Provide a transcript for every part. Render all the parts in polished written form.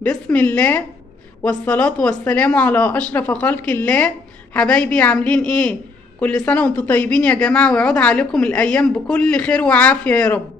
بسم الله، والصلاة والسلام على أشرف خلق الله. حبايبي عاملين ايه؟ كل سنة وانتم طيبين يا جماعة، ويعود عليكم الأيام بكل خير وعافية يا رب.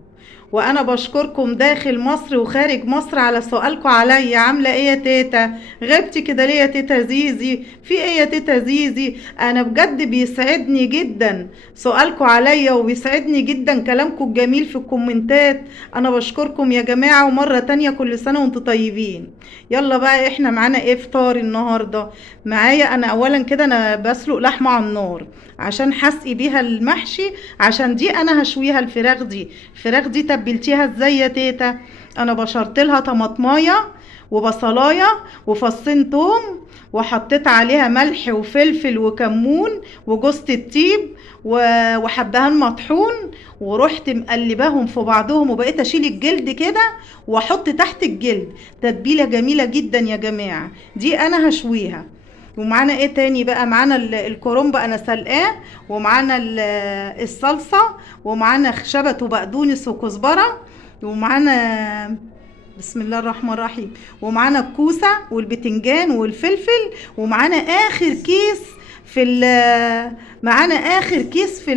وأنا بشكركم داخل مصر وخارج مصر على سؤالكم عليا. عاملة ايه يا تيتا؟ غبتي كده ليه يا تيتا زيزي؟ في ايه يا تيتا زيزي؟ أنا بجد بيسعدني جدا سؤالكم عليا، وبيسعدني جدا كلامكم الجميل في الكومنتات. انا بشكركم يا جماعة، ومرة تانية كل سنة وانتم طيبين. يلا بقى، احنا معانا ايه فطار النهاردة؟ معايا انا اولا كده، انا بسلق لحمة على النار عشان حسقي بيها المحشي. عشان دي انا هشويها. الفراخ دي تبلتيها ازاي يا تيتا؟ انا بشرت لها طماطمايه وبصلايه وفصين توم، وحطيت عليها ملح وفلفل وكمون وجوز الطيب وحبهان مطحون، ورحت مقلباهم في بعضهم، وبقيت اشيل الجلد كده واحط تحت الجلد. تتبيله جميله جدا يا جماعه. دي انا هشويها. ومعانا ايه تاني بقى؟ معانا الكرنب انا سلقاه، ومعانا الصلصه، ومعانا شبت وبقدونس وكزبره، ومعانا بسم الله الرحمن الرحيم، ومعانا الكوسه والبتنجان والفلفل، ومعانا اخر كيس في معانا اخر كيس في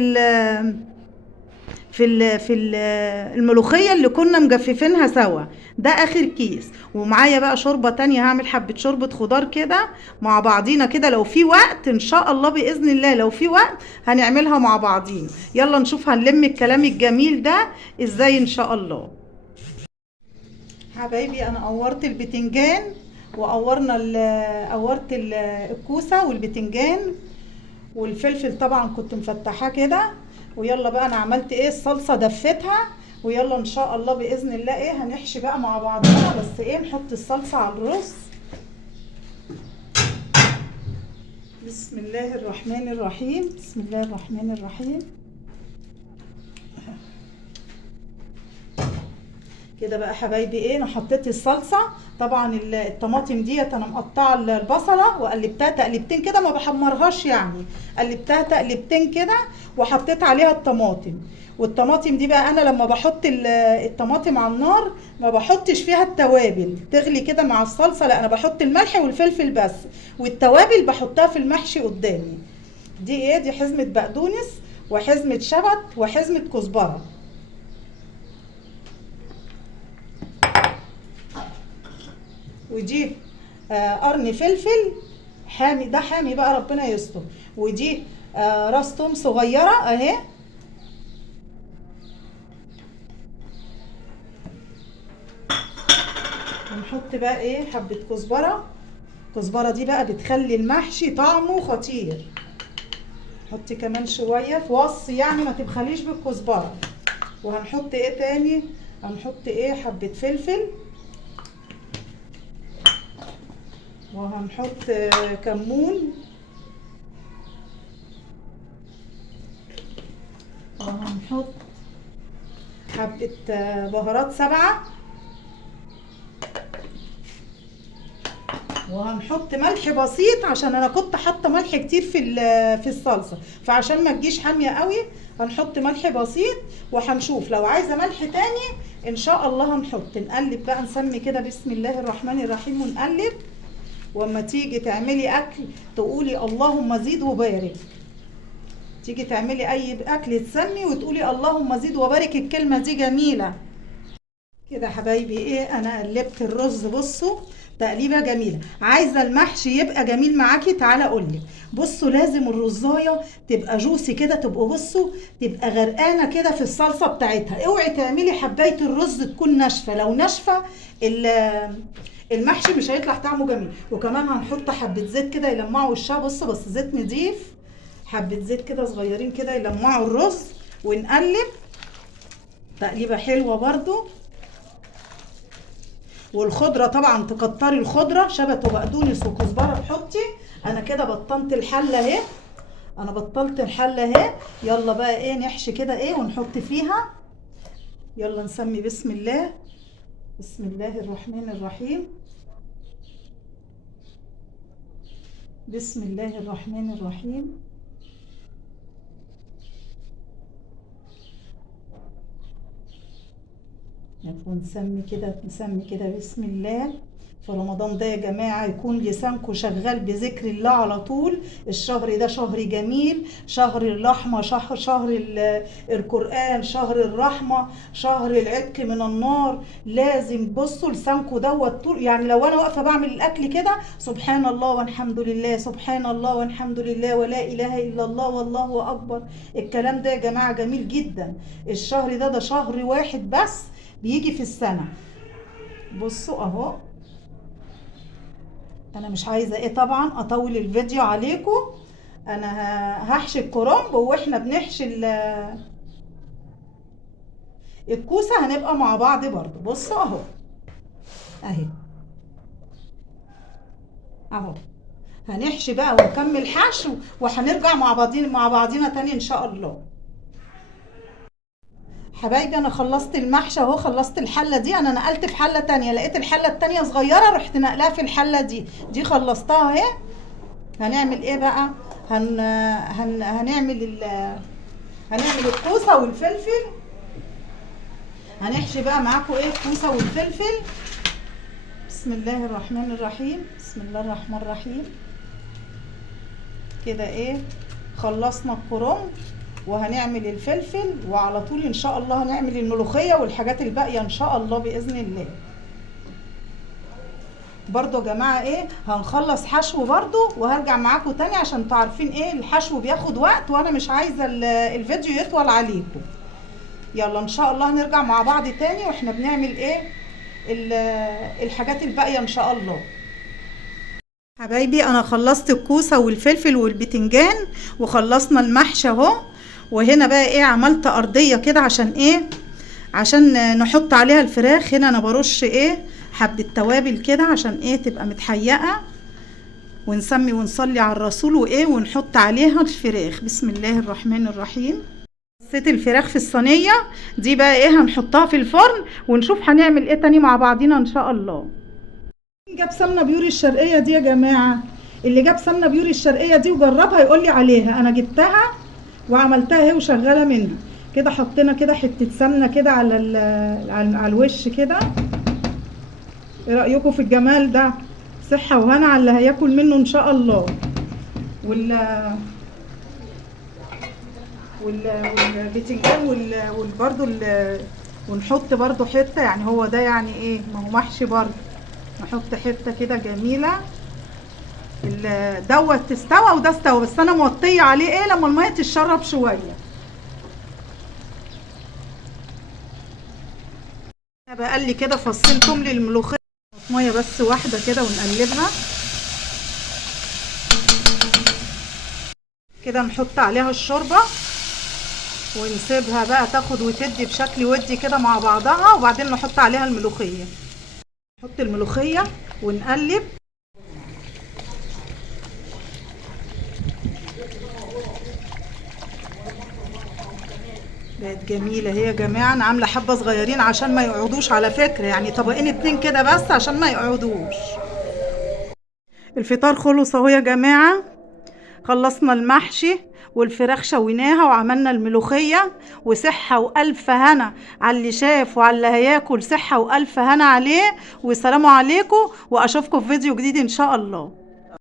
الملوخيه اللي كنا مجففينها سوا. ده اخر كيس. ومعايا بقى شوربه تانية، هعمل حبه شوربه خضار كده مع بعضينا كده، لو في وقت ان شاء الله باذن الله، لو في وقت هنعملها مع بعضينا. يلا نشوف هنلم الكلام الجميل ده ازاي ان شاء الله. حبايبي انا قورت البتنجان، وقورنا قورت الكوسه والبتنجان والفلفل، طبعا كنت مفتحاه كده. ويلا بقى انا عملت ايه، الصلصه دفتها. ويلا ان شاء الله باذن الله ايه هنحشي بقى مع بعضنا. بس ايه، نحط الصلصه على الرز. بسم الله الرحمن الرحيم، بسم الله الرحمن الرحيم. كده بقى حبايبي ايه، انا حطيت الصلصه. طبعا الطماطم ديت انا مقطعه البصله وقلبتها تقلبتين كده، ما بحمرهاش يعني، قلبتها تقلبتين كده وحطيت عليها الطماطم. والطماطم دي بقى انا لما بحط الطماطم على النار ما بحطش فيها التوابل تغلي كده مع الصلصه، لا انا بحط الملح والفلفل بس، والتوابل بحطها في المحشي قدامي. دي ايه، دي حزمه بقدونس وحزمه شبت وحزمه كزبره. ودي قرن فلفل حامي، ده حامي بقى ربنا يستر. ودي راس توم صغيره اهي. ونحط بقى ايه حبه كزبره. الكزبره دي بقى بتخلي المحشي طعمه خطير. حطي كمان شويه في وص يعني، ما تبخليش بالكزبره. وهنحط ايه تاني؟ هنحط ايه، حبه فلفل، وهنحط كمون، وهنحط حبه بهارات سبعه، وهنحط ملح بسيط عشان انا كنت حاطه ملح كتير في الصلصه، فعشان ما تجيش حاميه قوي هنحط ملح بسيط. وهنشوف لو عايزه ملح تاني ان شاء الله هنحط. نقلب بقى، نسمي كده بسم الله الرحمن الرحيم ونقلب. واما تيجي تعملي اكل تقولي اللهم زيد وبارك. تيجي تعملي اي اكل تسمي وتقولي اللهم زيد وبارك، الكلمه دي جميله. كده يا حبايبي ايه، انا قلبت الرز. بصوا تقليبه جميله. عايزه المحشي يبقى جميل معاكي، تعالى اقولك. بصوا لازم الرزايه تبقى جوسي كده، تبقوا بصوا تبقى غرقانه كده في الصلصه بتاعتها. اوعي تعملي حبايه الرز تكون ناشفه، لو ناشفه المحشي مش هيطلع طعمه جميل. وكمان هنحط حبه زيت كده يلمعوا وشها. بصوا بس زيت نضيف، حبه زيت كده صغيرين كده يلمعوا الرز. ونقلب تقليبه حلوه برضو. والخضره طبعا تكتري الخضره، شبت وبقدونس وكزبره تحطي. انا كده بطنت الحله اهي، انا بطلت الحله اهي. يلا بقى ايه نحشي كده ايه ونحط فيها. يلا نسمي بسم الله. بسم الله الرحمن الرحيم. بسم الله الرحمن الرحيم. ونسمي كده، نسمي كده بسم الله. في رمضان ده يا جماعة يكون لسانكم شغال بذكر الله على طول. الشهر ده شهر جميل، شهر الرحمة، شهر القرآن، شهر الرحمة، شهر العتق من النار. لازم بصوا لسانكم دوت طول، يعني لو انا واقفة بعمل الاكل كده سبحان الله والحمد لله، سبحان الله والحمد لله ولا اله الا الله والله اكبر. الكلام ده يا جماعة جميل جدا. الشهر ده شهر واحد بس بيجي في السنة. بصوا اهو، انا مش عايزه طبعا اطول الفيديو عليكم. انا هحشي الكرنب، واحنا بنحشي الكوسه هنبقى مع بعض برضو. بصوا اهو، اهي اهو هنحشي بقى ونكمل حشو، وهنرجع مع بعضينا تاني ان شاء الله. حبايبي انا خلصت المحشي اهو، خلصت الحله دي. انا نقلت في حله تانية، لقيت الحله التانية صغيره رحت نقلها في الحله دي خلصتها اهي. هنعمل ايه بقى؟ هنعمل الكوسه والفلفل. هنحشي بقى معاكم الكوسه والفلفل. بسم الله الرحمن الرحيم، بسم الله الرحمن الرحيم. كده خلصنا الكرنب وهنعمل الفلفل، وعلى طول ان شاء الله هنعمل الملوخيه والحاجات الباقيه ان شاء الله باذن الله. برضو يا جماعه هنخلص حشو برضو وهرجع معاكم تاني، عشان انتوا عارفين الحشو بياخد وقت، وانا مش عايزه الفيديو يطول عليكم. يلا ان شاء الله هنرجع مع بعض تاني واحنا بنعمل الحاجات الباقيه ان شاء الله. حبايبي انا خلصت الكوسه والفلفل والبتنجان وخلصنا المحشي اهو. وهنا بقى عملت ارضيه كده عشان نحط عليها الفراخ. هنا انا برش حبه توابل كده عشان تبقى متحيقه، ونسمي ونصلي على الرسول ونحط عليها الفراخ. بسم الله الرحمن الرحيم. حطيت الفراخ في الصينيه دي بقى هنحطها في الفرن ونشوف هنعمل تاني مع بعضينا ان شاء الله. جاب سمنه بيوري الشرقيه دي يا جماعه، اللي جاب سمنه بيوري الشرقيه دي وجربها يقول لي عليها. انا جبتها وعملتها اهي وشغاله منها كده. حطينا كده حته سمنه كده على الوش كده. ايه رايكم في الجمال ده؟ صحه وهنا على اللي هياكل منه ان شاء الله. والبتنجان وبرده ونحط برده حته، يعني هو ده يعني ما هو محشي برده. نحط حته كده جميله. دوت تستوى وده استوى، بس انا موطيه عليه لما الميه تتشرب شويه. انا بقلي كده فصين توم للملوخيه، ميه بس واحده كده ونقلبها كده. نحط عليها الشوربه ونسيبها بقى تاخد وتدي بشكل ودي كده مع بعضها، وبعدين نحط عليها الملوخيه. نحط الملوخيه ونقلب. بقت جميله هي يا جماعه. انا عامله حبه صغيرين عشان ما يقعدوش، على فكره يعني طبقين 2 كده بس عشان ما يقعدوش. الفطار خلص اهو يا جماعه. خلصنا المحشي والفراخ شويناها وعملنا الملوخيه، وصحه والف هنا على اللي شاف وعلى اللي هياكل. صحه والف هنا عليه، والسلام عليكم، واشوفكم في فيديو جديد ان شاء الله.